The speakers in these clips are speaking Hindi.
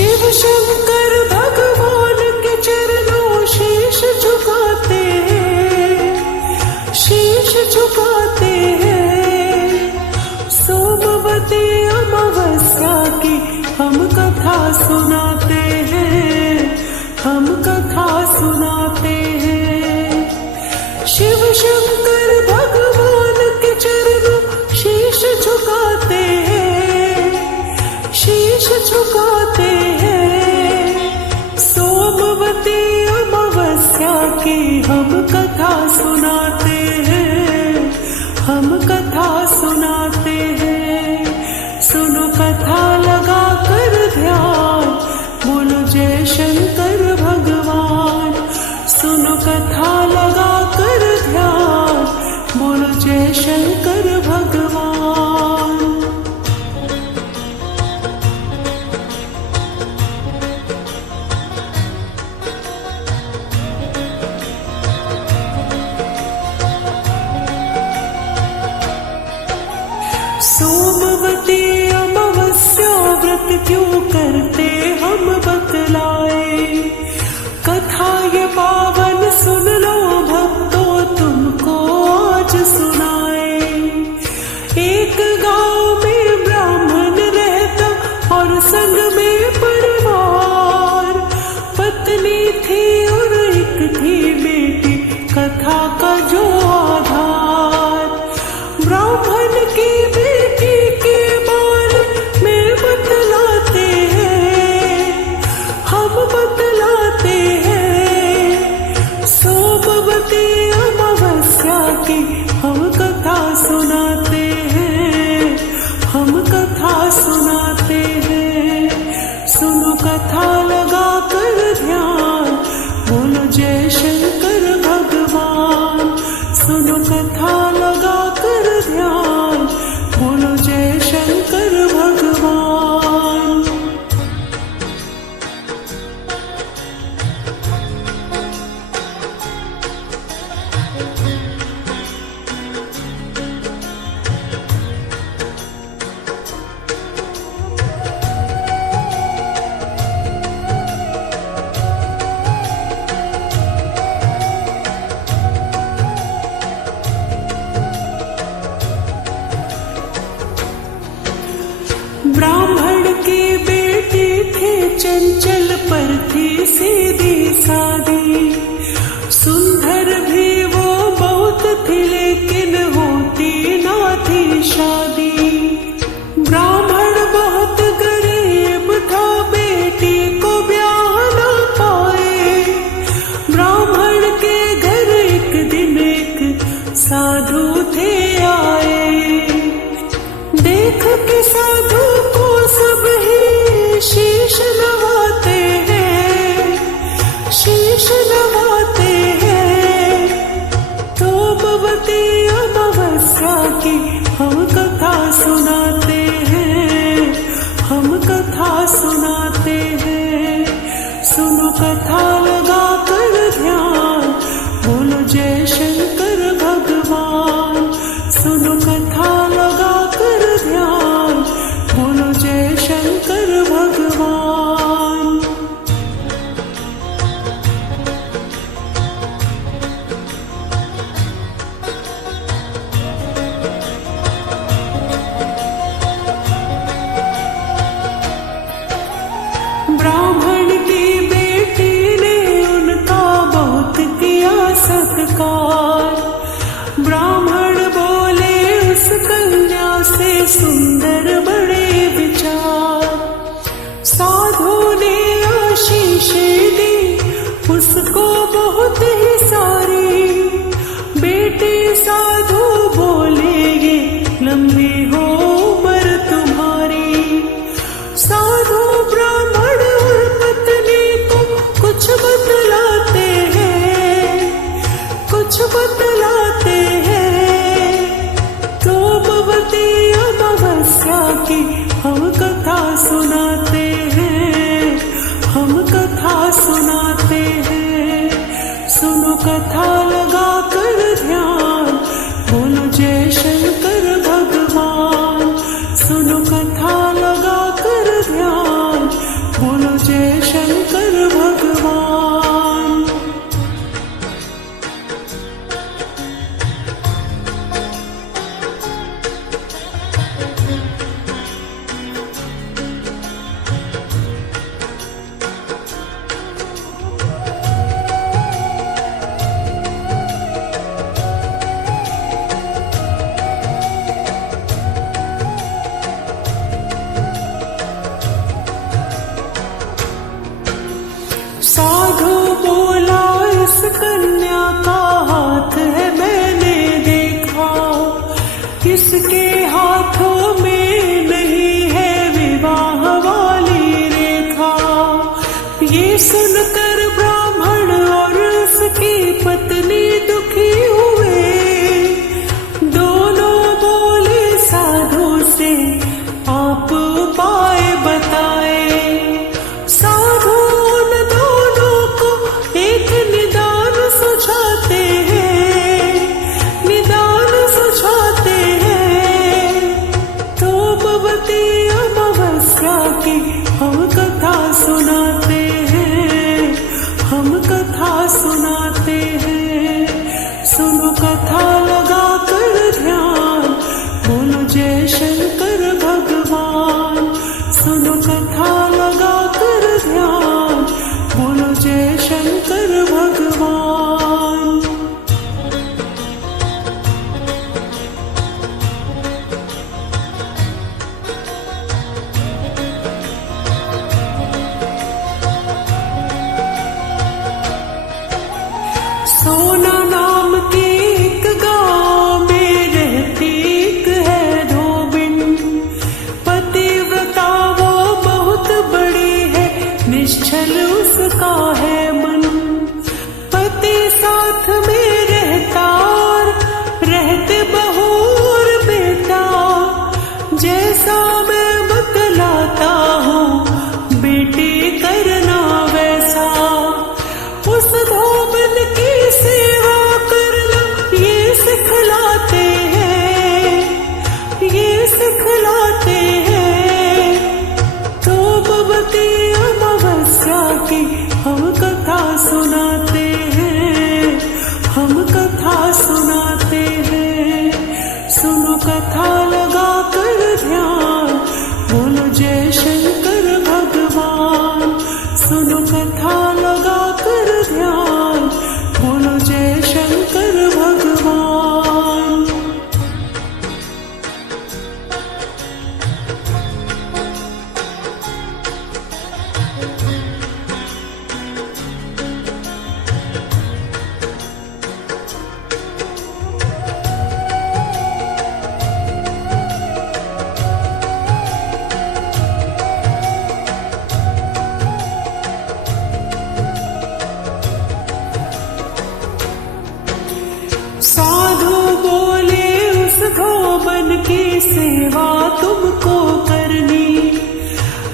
शिव शंकर भगवान के चरणों शीश झुकाते हैं, शीश झुकाते हैं। सोमवती अमावस्या की हम कथा सुनाते हैं, हम कथा सुनाते हैं। शिव शंकर भगवान के चरणों शीश झुकाते हैं, शीश झुकाते हैं। सोमवती अमावस्या की हम कथा सुनाते हैं, हम कथा सुनाते हैं। सुनो कथा लगा कर ध्यान, बोलो जय शंकर भगवान। सुनो कथा लगा कर ध्यान, बोलो जय शंकर भगवान। सोमवती अमावस्या व्रत क्यों करते हम बतलाए। कथा ये पावन सुन लो भक्तों, तुमको आज सुनाए। एक गांव में ब्राह्मण रहता और संग में परिवार। पत्नी थी और एक थी बेटी, कथा का जो आधार। ब्राह्मण की बेटी के बारे में बतलाते हैं, हम बतलाते हैं। सोमवती अमावस्या की हम कथा सुनाते हैं, हम कथा सुनाते हैं। सुनो कथा लगा कर ध्यान, बोलो जय शंकर भगवान। सुनो कथा लगा कर ध्यान, बोलो जय शंकर भगवान। ब्राह्मण की बेटी थी चंचल पर थी सीधी सादी। सुंदर भी वो बहुत थी लेकिन होती ना थी शादी। ब्राह्मण बहुत गरीब था, बेटी को ब्याह न पाए। ब्राह्मण के घर एक दिन एक साधु थे आए। देख के साधु को सब ही शीश नवाते हैं, शीश नवाते हैं। सोमवती अमावस्या की हम कथा सुनाते हैं, हम कथा सुनाते हैं। सुनो कथा लगा कर ध्यान, बोलो जय शंकर भगवान। सुनो कथा लगा कर ध्यान, बोलो जय शंकर भगवान। ब्राह्मण की बेटी ने उनका बहुत किया सत्कार। ब्राह्मण बोले उस कन्या से सुंदर बड़े विचार। साधु ने आशीष दी उसको बहुत ही सारी। बेटी साधु बोले ये लंबी हो उम्र तुम्हारी। साधु ब्राह्मण और पत्नी को कुछ बतलाते हैं, कुछ बतलाते हैं। सोमवती अमावस्या की हम कथा सुनाते हैं, हम कथा सुनाते हैं। सुनो कथा लगा कर ध्यान, बोलो जय शंकर भगवान। सुनो कथा लगा कर ध्यान, बोलो उस कन्या का हाथ है मैंने देखा, किसके हाथों में नहीं है विवाह वाली रेखा। ये सुनकर ब्राह्मण और उसकी पत्नी दुखी हुए, दोनों बोले साधु से आप उपाय बताए। साधु उन दोनों को एक निदान सुझाते हैं, निदान सुझाते हैं। तो भगवती अमावस्या की हम कथा सुनाते हैं, हम कथा सुनाते हैं। सुनो कथा लगा कर ध्यान, बोलो जय शंकर भगवान। सुनो कथा लगा कर ध्यान, बोलो जय शंकर भगवान। सोना नाम के एक गाँव में रहती एक है धोबिन, पतिव्रता वो बहुत बड़ी है, निश्चल उसका है मन। पति साथ में रहता और रहते बहू और बेटा, जैसा मैं बतलाता हूँ बेटी करना वैसा। उस धोबिन की सेवा करना ये सिखलाते हैं, ये सिखलाते हैं। तो भगवती अमावस्या की हम कथा सुनाते हैं, हम कथा सुनाते हैं। सुनो कथा लगा कर ध्यान, बोलो जय शंकर भगवान। सुनो कथा लगा कर ध्यान, बोलो जय शंकर भगवान। साधु बोले उस धोबन की सेवा तुमको करनी,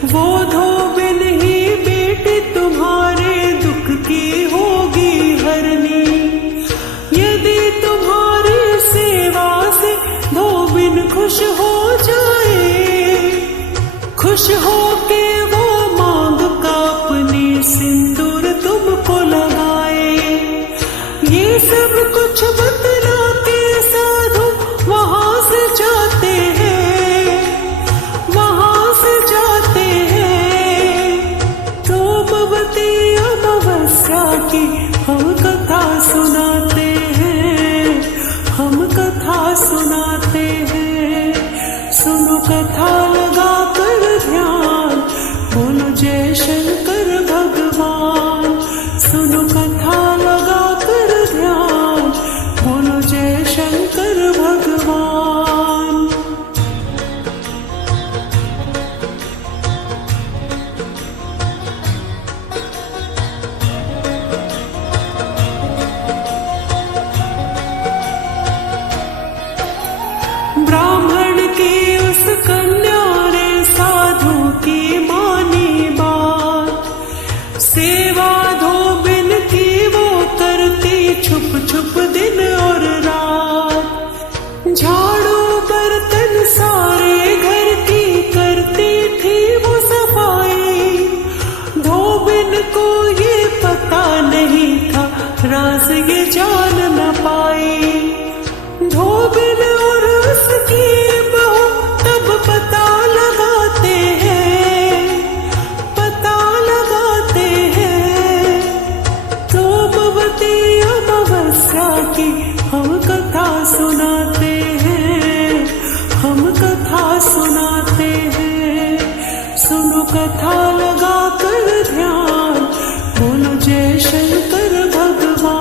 वो धोबन ही बेटी तुम्हारे दुख की होगी हरनी। यदि तुम्हारी सेवा से धोबिन खुश हो जाए, खुश हो के वो मांग का अपनी सिंदूर तुमको लगाए। ये सब कुछ बतला के साधु वहां से जाते हैं, वहां से जाते हैं। तो भगवती अमावस्या की हम कथा सुनाते हैं, हम कथा सुनाते हैं। सुनो कथा लगा कर ध्यान, बोलो जय शंकर भगवान। सुनो कथा लगा कर ध्यान, बोलो जय शंकर भगवान। ब्राह्मण की उस कन्या ने साधु की मानी बात, सेवा धोबिन की वो करती छुप छुप दिन और रात। झाड़ू बर्तन सारे घर की करती थी वो सफाई, धोबिन को ये पता नहीं था राज ये जान न पाई। धोबिन और उसकी बहू तब पता लगाते हैं, पता लगाते हैं। तो भगवती अमावस्या की हम कथा सुनाते हैं, हम कथा सुनाते हैं। सुनो कथा लगा कर ध्यान, बोलो जय शंकर भगवान।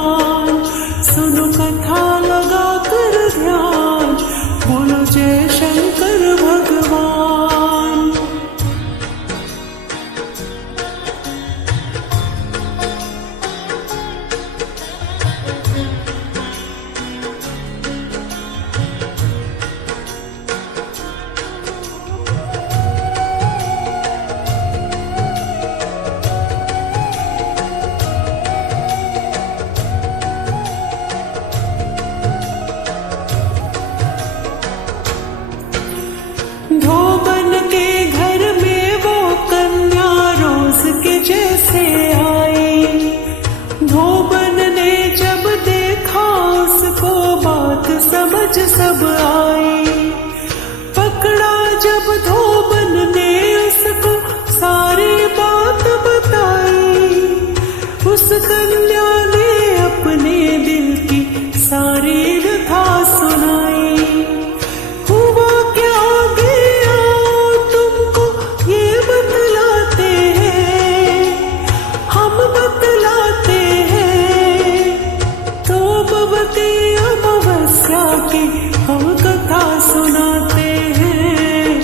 जैसे आई। धोबन ने जब देखा उसको बात समझ सब आई। पकड़ा जब धोबन ने उसको सारी बात बताई। उस कन्या ने अपने दिल की सारी व्यथा सुनाई। हुआ क्या गया तुमको ये बतलाते हैं, हम बतलाते हैं। तो भगवती अमावस्या की हम कथा सुनाते हैं,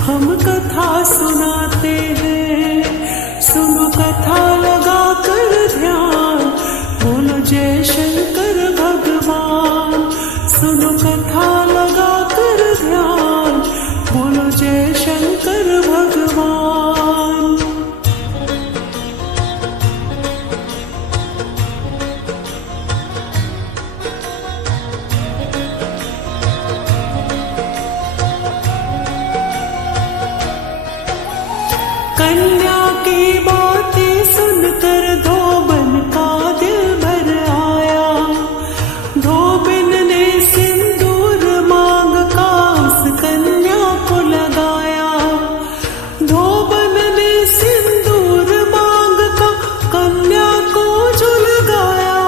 हम कथा सुनाते हैं। सुनो कथा लगा कर ध्यान, बोलो जय शंकर भगवान। सुनो कथा लगा कर ध्यान, बोलो जय शंकर भगवान। कन्या की बातें सुनकर धोबन का दिल भर आया। धोबन ने सिंदूर मांग का उस कन्या को लगाया। धोबन ने सिंदूर मांग का कन्या को जो लगाया।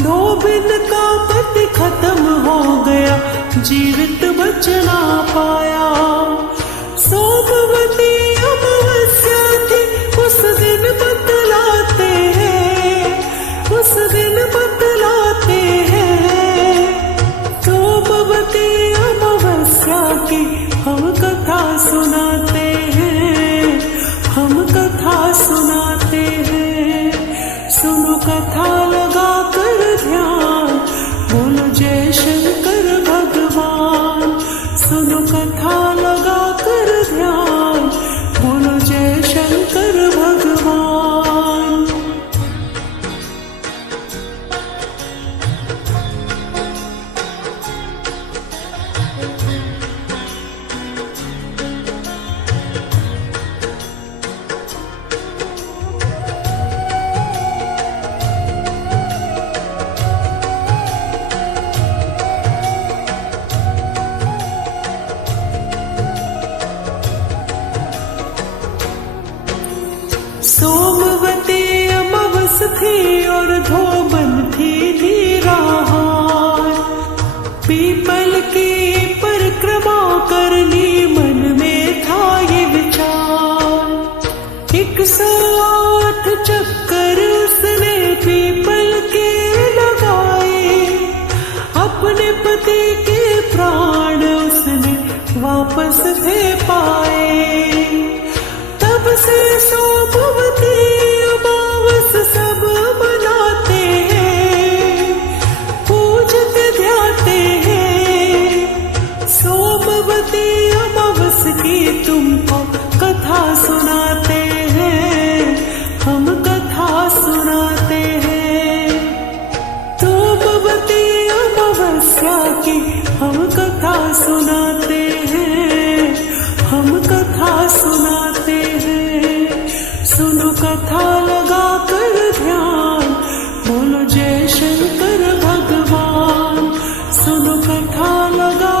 धोबन का पति खत्म हो गया, जीवित बच ना पाया। सोमवती अमावस्या थी उस दिन बतलाते हैं, उस दिन बतलाते हैं। सोमवती अमावस्या की हम कथा सुनाते हैं, हम कथा सुनाते हैं। सुनो कथा लगा कर ध्यान, बोलो जय शंकर भगवान। सुनो कथा लगा कर ध्यान, बोलो जय शंकर भगवान। सोमवती अमावस थी और धोबन थी निराहार। पीपल की परिक्रमा करनी मन में था ये विचार। 108 चक्कर उसने पीपल के लगाए। अपने पति के प्राण उसने वापस थे पाए। तब से सोमवती अमावस सब मनाते हैं, पूजते ध्याते हैं। सोमवती अमावस की तुमको कथा सुनाते हैं, हम कथा सुनाते हैं। सोमवती अमावस्या की हम कथा सुनाते हैं, हम कथा सुनाते हैं। सुनो कथा लगा कर ध्यान, बोलो जय शंकर भगवान। सुनो कथा लगा